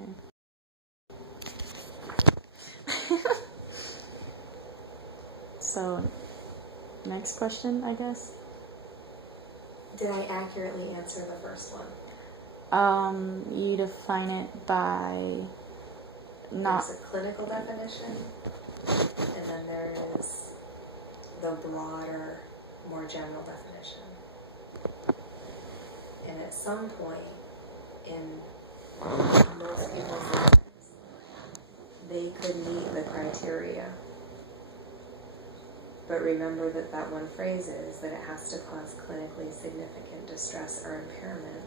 Okay. So, next question, I guess. Did I accurately answer the first one? You define it by not... There's a clinical definition, and then there is the broader, more general definition. And at some point in most people's lives, they could meet the criteria. But remember that one phrase is that it has to cause clinically significant distress or impairment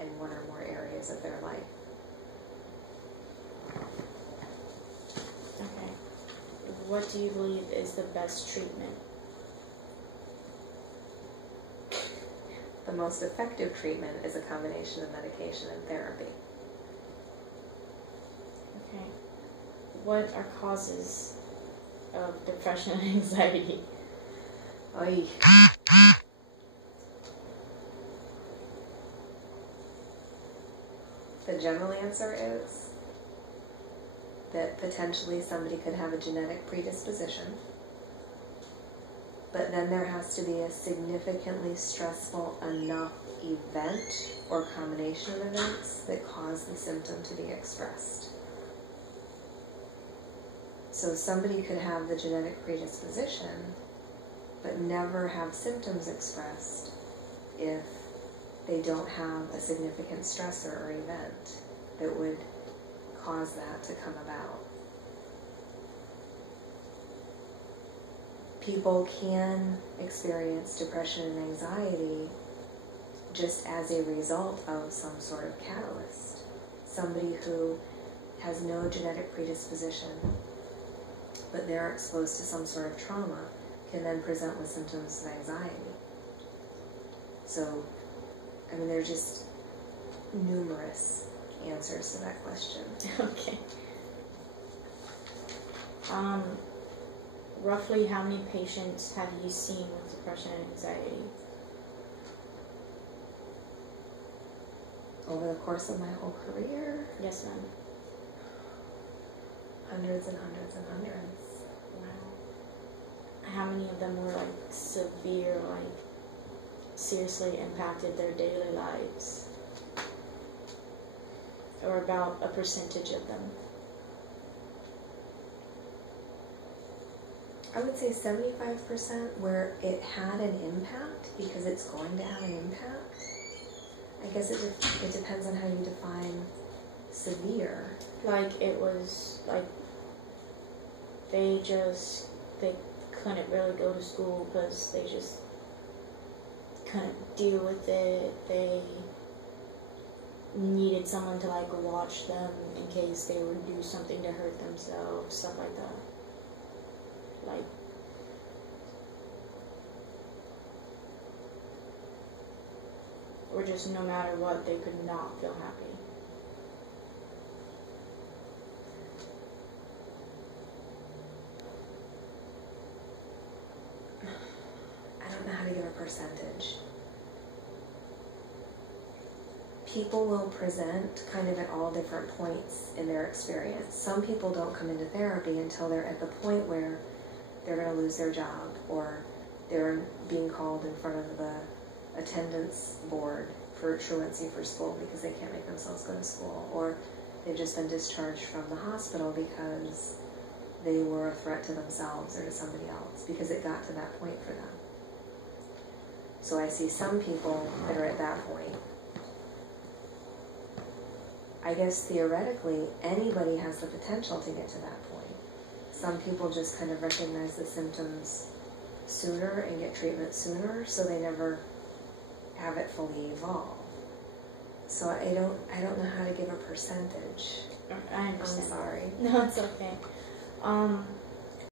in one or more areas of their life. Okay. What do you believe is the best treatment? The most effective treatment is a combination of medication and therapy. Okay. What are causes of depression and anxiety? Oy. The general answer is that potentially somebody could have a genetic predisposition, but then there has to be a significantly stressful enough event or combination of events that cause the symptom to be expressed. So somebody could have the genetic predisposition, but never have symptoms expressed if they don't have a significant stressor or event that would cause that to come about. People can experience depression and anxiety just as a result of some sort of catalyst. Somebody who has no genetic predisposition, but they're exposed to some sort of trauma, can then present with symptoms of anxiety. So, I mean, there are just numerous answers to that question. Okay. Roughly how many patients have you seen with depression and anxiety? Over the course of my whole career? Yes, ma'am. Hundreds and hundreds and hundreds. Wow. How many of them were like severe, like seriously impacted their daily lives? Or about a percentage of them? I would say 75% where it had an impact, because it's going to have an impact. I guess it depends on how you define severe. Like it was like they couldn't really go to school because they just couldn't deal with it. They needed someone to like watch them in case they would do something to hurt themselves, stuff like that. Like, or just no matter what, they could not feel happy. I don't know how to give a percentage. People will present kind of at all different points in their experience. Some people don't come into therapy until they're at the point where they're going to lose their job, or they're being called in front of the attendance board for truancy for school because they can't make themselves go to school, or they've just been discharged from the hospital because they were a threat to themselves or to somebody else, because it got to that point for them. So I see some people that are at that point. I guess theoretically, anybody has the potential to get to that point. Some people just kind of recognize the symptoms sooner and get treatment sooner, so they never have it fully evolve. So I don't know how to give a percentage. I understand. I'm sorry. No, it's okay.